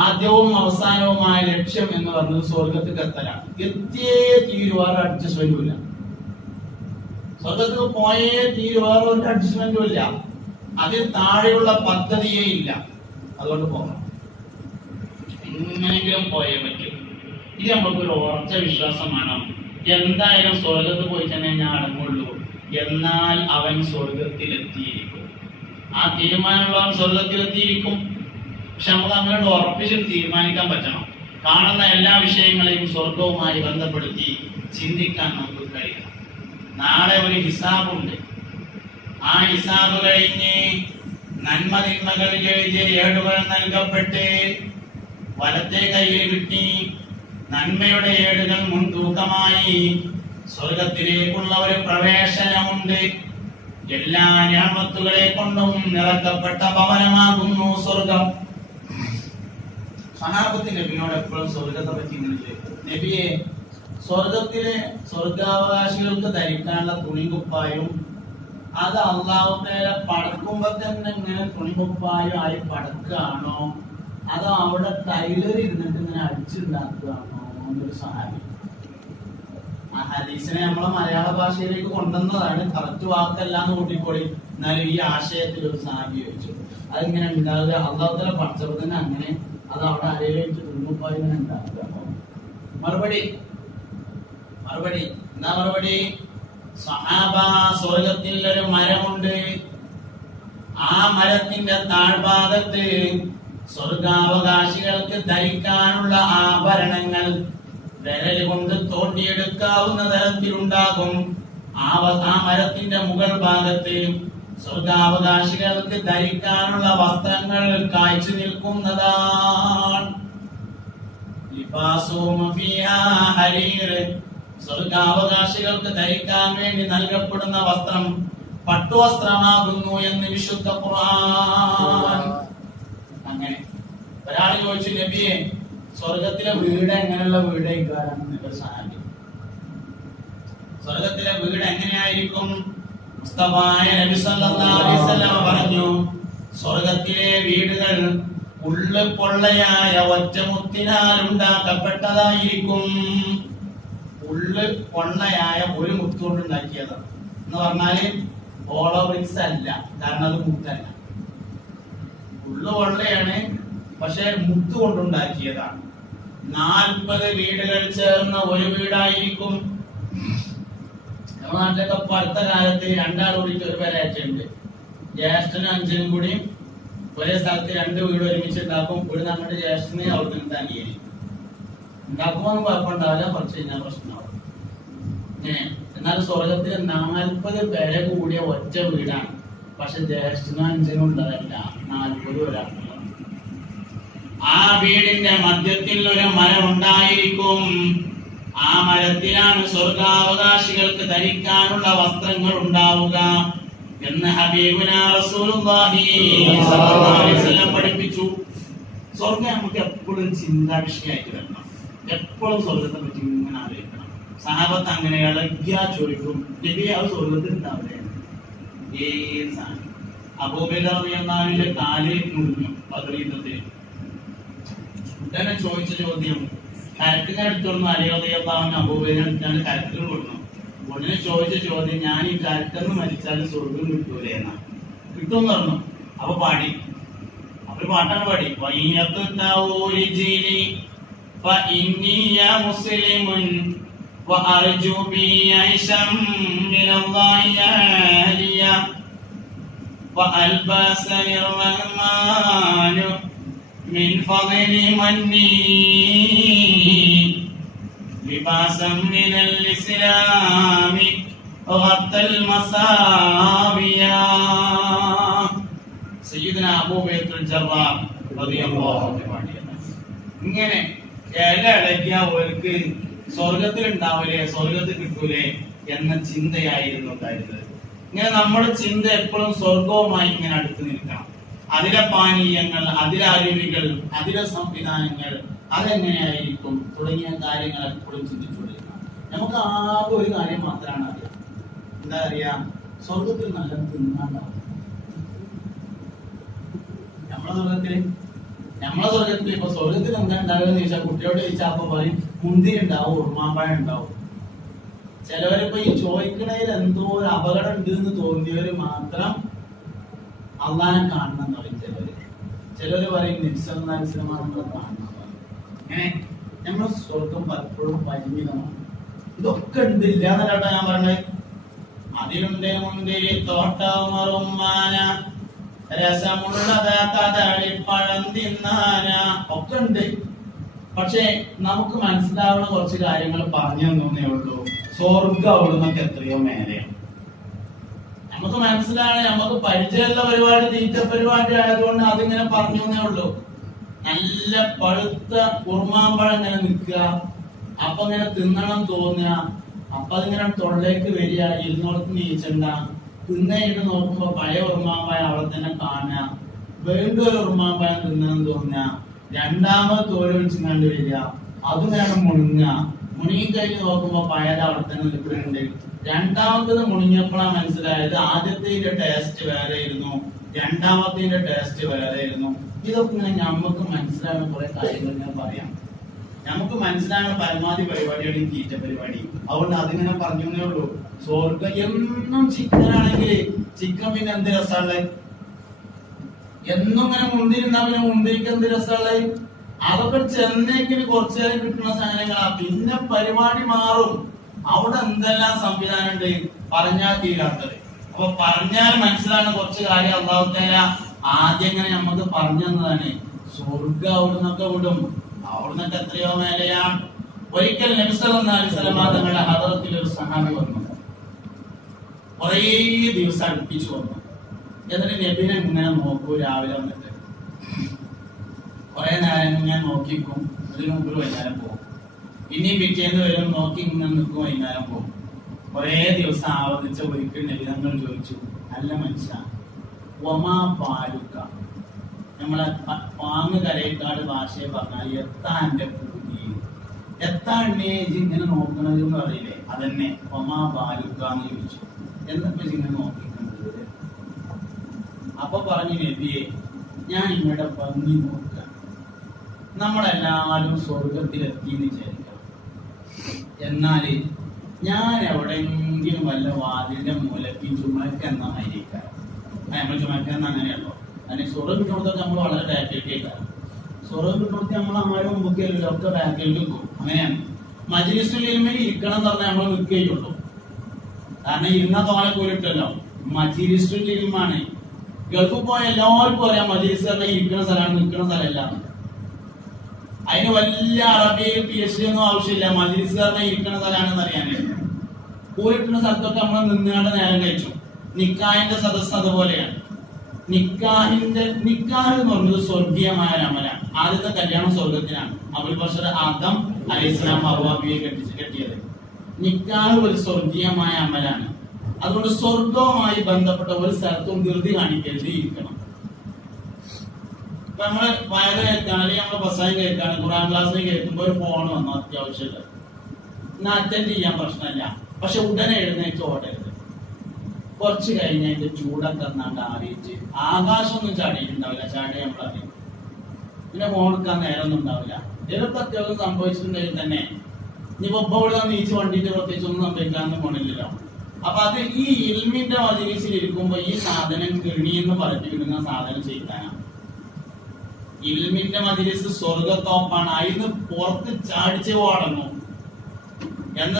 ആദ്യവും അവസാനവുമായ ലക്ഷ്യം എന്ന് പറയുന്നത് സ്വർഗത്തിൽ എത്തലാണ്. എത്തിയേ തീരുവാറ് അഡ്ജസ്റ്റ്മെന്റും ഇല്ല. സ്വർഗത്തിൽ പോയേ തീരുവാറ് ഒരു അഡ്ജസ്റ്റ്മെന്റും ഇല്ല. അതിൽ താഴെയുള്ള പദ്ധതിയേ ഇല്ല. അതുകൊണ്ട് പോകണം, എങ്ങനെയെങ്കിലും പോയേ പറ്റും. ഇത് നമുക്കൊരു ഉറച്ച വിശ്വാസമാണ്. എന്തായാലും സ്വർഗത്ത് പോയി തന്നെ ഞാൻ അടങ്ങുള്ളൂ. എന്നാൽ അവൻ സ്വർഗത്തിലെത്തിയിരിക്കും. ആ തീരുമാനമുള്ളവൻ സ്വർഗത്തിലെത്തിയിരിക്കും. പക്ഷെ നമുക്ക് അങ്ങനെ ഉറപ്പിച്ചിട്ട് തീരുമാനിക്കാൻ പറ്റണം. കാണുന്ന എല്ലാ വിഷയങ്ങളെയും സ്വർഗവുമായി ബന്ധപ്പെടുത്തി ചിന്തിക്കാൻ നമുക്ക് കഴിയണം. നാളെ ഒരു ഹിസാബുണ്ട്. ആ ഹിസാബ് കഴിഞ്ഞ് നന്മ തിന്മകൾ എഴുതിയ ഏടുകൾ നൽകപ്പെട്ട് വലത്തെ കയ്യിൽ കിട്ടി നന്മയുടെ ഏടുകൾ മുൻതൂക്കമായി സ്വർഗത്തിലേക്കുള്ള ഒരു പ്രവേശനമുണ്ട്. എല്ലാ ഞാമത്തുകളെ കൊണ്ടും നിറക്കപ്പെട്ട ഭവനമാകുന്നു സ്വർഗം. സഹാബത്ത് നബിയോട് എപ്പോഴും സ്വർഗത്തെ പറ്റി ഇങ്ങനെ ചോദിക്കും, നബിയെ, സ്വർഗത്തിലെ സ്വർഗാവകാശികൾക്ക് ധരിക്കാനുള്ള തുണികുപ്പായും അത് അള്ളാഹുവിനെ പടക്കുമ്പോ തന്നെ ഇങ്ങനെ തുണികുപ്പായും ആയി പടക്കുകയാണോ, അതോ അവിടെ ടൈലർ ഇരുന്നിട്ട് ഇങ്ങനെ അടിച്ചുണ്ടാക്കുകയാണോ എന്നൊരു സഹാബി. ആ ഹദീസിനെ നമ്മളെ മലയാള ഭാഷയിലേക്ക് കൊണ്ടുവന്നതാണ്. കറക്റ്റ് വാക്കല്ല എന്ന് കൂട്ടിക്കോളി. എന്നാലും ഈ ആശയത്തിൽ ഒരു സഹാബി ചോദിച്ചു, അതിങ്ങനെ ഉണ്ടാകുക അള്ളാഹുവിനെ പഠിച്ചപ്പോ തന്നെ അങ്ങനെ അത് അവിടെ ആരെയും തുണികുപ്പായും ഇങ്ങനെ ഉണ്ടാക്കുകയാണോ? മറുപടി എന്താ മറുപടി? സഹാബ, സ്വർഗത്തിൽ ഒരു മരമുണ്ട്. ആ മരത്തിന്റെ താഴ്ഭാഗത്ത് സ്വർഗാവകാശികൾക്ക് ധരിക്കാനുള്ള ആഭരണങ്ങൾ വിരൽ കൊണ്ട് തോണ്ടിയെടുക്കാവുന്ന തരത്തിലുണ്ടാകും. ആ മരത്തിന്റെ മുകൾ ഭാഗത്ത് സ്വർഗാവകാശികൾക്ക് ധരിക്കാനുള്ള വസ്ത്രങ്ങൾ കാഴ്ച നിൽക്കുന്നതാണ്. സ്വർഗാവകാശികൾക്ക് ധരിക്കാൻ വേണ്ടി നൽകപ്പെടുന്ന വസ്ത്രം പട്ടുവസ്ത്രമാകുന്നു എന്ന് വിശുദ്ധ ഖുർആൻ. അങ്ങനെ ഒരാൾ ചോദിച്ചു, നബിയെ, സ്വർഗത്തിലെ വീട് എങ്ങനെയുള്ള വീടായിരിക്കും? സ്വർഗത്തിലെ വീട് എങ്ങനെയായിരിക്കും? മുസ്തഫായ നബി സല്ലല്ലാഹു അലൈഹി വസല്ലം പറഞ്ഞു, സ്വർഗത്തിലെ വീടുകൾ ഉള്ളു പൊള്ളയായ ഒറ്റമുത്തിനാൽ ഉണ്ടാക്കപ്പെട്ടതായിരിക്കും. ഉള്ളു പൊള്ളയായ ഒരു മുത്തുകൊണ്ട് ഉണ്ടാക്കിയതാണ് എന്ന് പറഞ്ഞാല് ഹോളോ ബ്രിക്സ് അല്ല, കാരണം അത് മുത്തല്ല. ഉള്ളു പൊള്ളയാണ്, പക്ഷെ മുത്ത് കൊണ്ടുണ്ടാക്കിയതാണ്. 40 വീടുകൾ ചേർന്ന ഒരു വീടായിരിക്കും. നമ്മുടെ നാട്ടിലൊക്കെ ഇപ്പൊ അടുത്ത കാലത്ത് രണ്ടാൾ കൂടിയിട്ട് ഒരു പേരായിട്ടുണ്ട്. ജ്യേഷ്ഠനും അഞ്ചനും കൂടി ഒരേ സ്ഥലത്ത് 2 വീട് ഒരുമിച്ച് ഉണ്ടാക്കും. ഒരു നമ്മുടെ ജ്യേഷ്ഠനെ അവർക്ക് തനിയേരി ഉണ്ടാക്കുമ്പോൾ കുഴപ്പമുണ്ടാവില്ല, കുറച്ച് കഴിഞ്ഞാൽ പ്രശ്നമാവും. എന്നാൽ സ്വർഗത്തിൽ 40 പേരെ കൂടിയ ഒറ്റ വീടാണ്. പക്ഷെ ജ്യേഷ്ഠനും അഞ്ചനും ഉള്ളതല്ല, 40 ഒരാളുള്ള. ആ വീടിന്റെ മധ്യത്തിൽ ഒരു മരം ഉണ്ടായിരിക്കും. ആ മരത്തിലാണ് സ്വർഗാവകാശികൾക്ക് ധരിക്കാനുള്ള വസ്ത്രങ്ങൾ ഉണ്ടാവുക എന്ന് ഹബീബുനാ റസൂലുള്ളാഹി സ്വല്ലല്ലാഹു അലൈഹി വസല്ലം പഠിപ്പിച്ചു. സ്വർഗം നമുക്ക് എപ്പോഴും ചിന്താ വിഷയമായിട്ട് വരണം. എപ്പോഴും സ്വർഗത്തെ പറ്റി ഇങ്ങനെ ആലോചിക്കണം. സഹാബത്ത് അങ്ങനെ ഇളകിയാ ചോദിക്കും, നബിയെ, അത് സ്വർഗത്തിൽ ഉണ്ടാവില്ലേ? ഏത് സാധനം? അബൂബക്കർ റളിയല്ലാഹു അൻഹുവിന്റെ കാല് മുറിഞ്ഞു ബദർ യുദ്ധത്തിൽ. ഉടനെ ചോദിച്ച ചോദ്യം, കരക്കിനെ എടുത്തോളൂ അലി റളിയല്ലാഹു അൻഹു അബൂബക്കറിനെ എടുത്താണ് കരക്കിന് കൊടുക്കണം. ഉടനെ ചോദിച്ച ചോദ്യം, ഞാൻ ഈ കരക്കെന്ന് മരിച്ചാലും സ്വർഗം കിട്ടൂലേ എന്നാ? കിട്ടുമെന്ന് പറഞ്ഞു. അപ്പൊ പാടി, അവര് പാട്ടാണ് പാടി, وأرجو بي عيشا من الله عاليا وألبسني الرحمن من فضل مني لباسا من الإسلام غطى المصابيا سيدنا أبو بكر الجراح رضي الله عنه. ഇങ്ങനെ ഇലക്കിയവർക്ക് സ്വർഗത്തിൽ ഉണ്ടാവില്ലേ, സ്വർഗത്തിൽ കിട്ടൂലേ എന്ന ചിന്തയായിരുന്നു ഉണ്ടായിരുന്നത്. ഇങ്ങനെ നമ്മുടെ ചിന്ത എപ്പോഴും സ്വർഗവുമായി ഇങ്ങനെ അടുത്ത് നിൽക്കണം. അതിലെ പാനീയങ്ങൾ, അതിലെ അരുവികൾ, അതിലെ സംവിധാനങ്ങൾ അതെങ്ങനെയായിരിക്കും തുടങ്ങിയ കാര്യങ്ങൾ എപ്പോഴും ചിന്തിച്ചുകൊണ്ടിരിക്കണം. നമുക്ക് ആകെ ഒരു കാര്യം മാത്രമാണ് അറിയാം. എന്താ അറിയാ? സ്വർഗത്തിൽ നല്ല തിന്നാണ്ടാവും. നമ്മളെ സ്വർഗത്തിൽ ഇപ്പൊ സ്വർഗത്തിൽ എന്താ ഉണ്ടാവുക എന്ന് ചോദിച്ചാൽ കുട്ടിയോട് ചോദിച്ചാൽ അപ്പൊ പറയും മുന്തിരി ഉണ്ടാവും, ഉറുമാമ്പഴം ഉണ്ടാവും. ചിലവരിപ്പോ ഈ ചോദിക്കണതിൽ എന്തോ ഒരു അപകടം ഉണ്ട് എന്ന് തോന്നിയവര് മാത്രം അള്ളാനെ കാണണം എന്ന് പറയും. ചിലവര് പറയും നിശ്ചലമാണെന്ന് കാണണം. അങ്ങനെ നമ്മൾ സ്വർഗം പലപ്പോഴും പരിമിതമാണ്. ഇതൊക്കെ ഉണ്ട്, ഇല്ലാന്നല്ലാട്ടോ ഞാൻ പറഞ്ഞത്. അതിലുണ്ട് മുന്തിരി തോട്ടവും മാന, രസമുള്ളത കദളിപ്പഴം തിന്നാന, ഒക്കെ ഉണ്ട്. പക്ഷെ നമുക്ക് മനസ്സിലാവുന്ന കുറച്ച് കാര്യങ്ങൾ പറഞ്ഞു തന്നേ ഉള്ളൂ. സ്വർഗം അവിടുന്നൊക്കെ എത്രയോ മേലെയാണ്. നമുക്ക് മനസ്സിലാണ്, നമുക്ക് പരിചയമുള്ള പരിപാടി തീറ്റ പരിപാടി ആയതുകൊണ്ട് അതിങ്ങനെ പറഞ്ഞു തന്നേ ഉള്ളൂ. നല്ല പഴുത്ത ഉറുമാമ്പഴം ഇങ്ങനെ നിൽക്കുക, അപ്പൊ ഇങ്ങനെ തിന്നണം തോന്നുക, അപ്പൊ അതിങ്ങനെ തൊള്ളേക്ക് വരിക, ഇരുന്നോടത്ത് നീച്ചണ്ട. തിന്നയിട്ട് നോക്കുമ്പോ പഴയ ഉറുമാമ്പഴം അവിടെ തന്നെ കാണുക, വീണ്ടും ഒരു ഉറുമാമ്പഴം തിന്നണം തോന്നുക, രണ്ടാമത് തോലൊഴിച്ച് കണ്ടു വരിക, അത് വേണം മുണിങ്ങ, മുണിങ്ങി കഴിഞ്ഞ് നോക്കുമ്പോ പഴയത് അവിടെ തന്നെ നിൽക്കുന്നുണ്ട്. രണ്ടാമത്തത് മുണിഞ്ഞപ്പോഴാണ് മനസ്സിലായത് ആദ്യത്തിന്റെ ടേസ്റ്റ് വേറെ ആയിരുന്നു, രണ്ടാമത്തിന്റെ ടേസ്റ്റ് വേറെ ആയിരുന്നു. ഇതൊക്കെ ഇങ്ങനെ നമുക്ക് മനസ്സിലാവുന്ന കുറെ കാര്യങ്ങൾ ഞാൻ പറയാം. നമുക്ക് മനസ്സിലാവുന്ന പരമാവധി പരിപാടിയാണ് ഈ തീറ്റ പരിപാടി. അതുകൊണ്ട് അതിങ്ങനെ പറഞ്ഞേ ഉള്ളൂ. സ്വർഗം എന്നും ചിക്കൻ ആണെങ്കിൽ ചിക്കൻ പിന്നെ എന്ത് രസമുള്ളത്? എന്നും ഇങ്ങനെ മുന്തിരുന്നാ പിന്നെ മുന്തിരിക്ക് എന്ത് രസമുള്ളത്? അതൊക്കെ ചെന്നൈക്കിന് കുറച്ചു നേരം കിട്ടുന്ന സാധനങ്ങളാ. പിന്നെ പരിപാടി മാറും. അവിടെ എന്തെല്ലാം സംവിധാനം ഉണ്ട് പറഞ്ഞാൽ തീരാത്തത്. അപ്പൊ പറഞ്ഞാൽ മനസ്സിലാകുന്ന കുറച്ച് കാര്യം അല്ലാഹു തആല ആദ്യം ഇങ്ങനെ നമുക്ക് പറഞ്ഞു തന്നതാണ്. സ്വർഗം അവിടുന്നൊക്കെ വിടും, അവിടുന്നൊക്കെ എത്രയോ മേലെയാണ്. ഒരിക്കൽ നബി സല്ലല്ലാഹു അലൈഹി വസല്ലം തങ്ങളുടെ ഹദറത്തിൽ ഒരു സഹാബി വന്നു, കുറേ ദിവസം അടുപ്പിച്ചു വന്നു. എന്നിട്ട് നബിനെ ഇങ്ങനെ നോക്കൂ, രാവിലെ വന്നിട്ട് കുറെ നേരം ഞാൻ നോക്കിക്കും, അതിന് മുമ്പ് വൈകുന്നേരം പോകും, പിന്നെയും പിറ്റേന്ന് വരും, നോക്കി ഇങ്ങനെ നിൽക്കും, വൈകുന്നേരം പോകും. കുറെ ദിവസം ആവർത്തിച്ച ഒരിക്കൽ നബി തങ്ങൾ ചോദിച്ചു, അല്ല മനുഷ്യ, ഒമാ പാലുക്ക, നമ്മളെ പാങ്ങ് കരയിക്കാട് ഭാഷയെ പറഞ്ഞാൽ എത്താ എന്റെ പൂതി, എത്താ എണ്ണേജ് ഇങ്ങനെ നോക്കണത് എന്ന് പറയില്ലേ, അതന്നെ ഒമാ പാലുക്ക എന്ന് ചോദിച്ചു. എന്നപ്പോ ഇങ്ങനെ നോക്കിക്കുന്നത്? അപ്പൊ പറഞ്ഞു നബിയെ, ഞാൻ ഇങ്ങടെ ഭംഗി നോക്കുക. നമ്മളെല്ലാവരും സ്വർഗത്തിലെത്തി എന്ന് വിചാരിക്കണം. എന്നാല് ഞാൻ എവിടെയെങ്കിലും വല്ല വാതിലിന്റെ മൂലക്ക് ചുമക്കെന്ന മരിക്കാം. നമ്മൾ ചുമക്കെന്ന അങ്ങനെയല്ലോ. അതിന് സ്വർഗം കിട്ടുന്നതൊക്കെ നമ്മൾ വളരെ ബാക്കിലേക്കാണ്. സ്വർഗം കിട്ടുന്നത് നമ്മൾ ആരും മുമ്പൊക്കെയല്ലോ, ഒക്കെ ബാക്കിലേക്ക് നിൽക്കും. അങ്ങനെയാണ്. മജ്‌ലിസുൽ ഇൽമിൽ ഇരിക്കണം എന്ന് പറഞ്ഞാൽ നമ്മൾ നിൽക്കുകയുള്ളൂ. കാരണം ഇരുന്ന തോലെ പോലിട്ടല്ലോ. മജ്‌ലിസുൽ ഇൽമാണ്. ഗൾഫിൽ പോയ എല്ലാവർക്കും അറിയാം മജ്‌ലിസ് പറഞ്ഞാൽ ഇരിക്കുന്ന സ്ഥലമാണ്, നിൽക്കുന്ന സ്ഥലമല്ല. അതിന് വലിയ അറബിയിൽ PhD ഒന്നും ആവശ്യമില്ല. മജ്‌ലിസ് പറഞ്ഞാൽ ഇരിക്കുന്ന സ്ഥലമാണെന്ന് അറിയാനേ. പോയിട്ടുള്ള സ്ഥലത്തൊക്കെ നമ്മൾ നിന്നുകൊണ്ട് നേരം കഴിച്ചു. നിക്കാഹിന്റെ സദസ്സ് അതുപോലെയാണ്. നിക്കാഹ് എന്ന് പറഞ്ഞത് സ്വർഗീയമായ ഒരു അമലാണ്. ആദ്യത്തെ കല്യാണം സ്വർഗത്തിനാണ്. അബുൽ ബഷർ ആദം അലൈഹിസ്സലാം ഹവ്വയെ കെട്ടിയത്. നിക്കാഹ് ഒരു സ്വർഗീയമായ അമലാണ്. അതുകൊണ്ട് സ്വർഗവുമായി ബന്ധപ്പെട്ട ഒരു സ്ഥലത്തും ധൃതി കാണിക്കരുത്, ഇരിക്കണം. ഇപ്പൊ നമ്മള് വയറ് കേൾക്കാണ്, അല്ലെങ്കിൽ നമ്മള് ബസ്സായി കേൾക്കാണ്, ഖുർആൻ ക്ലാസ്സിൽ കേൾക്കുമ്പോ ഒരു ഫോൺ വന്നു അത്യാവശ്യമില്ല, എന്നാ അറ്റൻഡ് ചെയ്യാൻ പ്രശ്നമില്ല. പക്ഷെ ഉടനെ എഴുന്നേറ്റ് ഓടരുത്. കുറച്ച് കഴിഞ്ഞതിന്റെ ചൂടൊക്കെ എന്നാണ്ട് ആലോചിച്ച് ആകാശമൊന്നും ചാടിയിട്ടുണ്ടാവില്ല, ചാടി നമ്മളറിയും. പിന്നെ ഫോൺ എടുക്കാൻ നേരമൊന്നും ഉണ്ടാവില്ല. ഏതൊക്കെ അത്യാവശ്യം സംഭവിച്ചിട്ടുണ്ടെങ്കിൽ തന്നെ ഇനിയിപ്പോ ഇവിടെ നീച്ച് വണ്ടിയിട്ട് പ്രത്യേകിച്ച് ഒന്നും സംഭവിക്കാനൊന്നും പോണില്ലല്ലോ. അപ്പൊ അത് ഈ ഇൽമിന്റെ മജ്‌ലിസിൽ ഇരിക്കുമ്പോ ഈ സാധനം കിണിയെന്ന് പറഞ്ഞിരിക്കുന്ന സാധനം ചെയ്താനാണ്. ഇൽമിന്റെ മജ്‌ലിസ് സ്വർഗത്തോപ്പാണ്. അതിന് പുറത്ത് ചാടിച്ച് ഓടങ്ങും.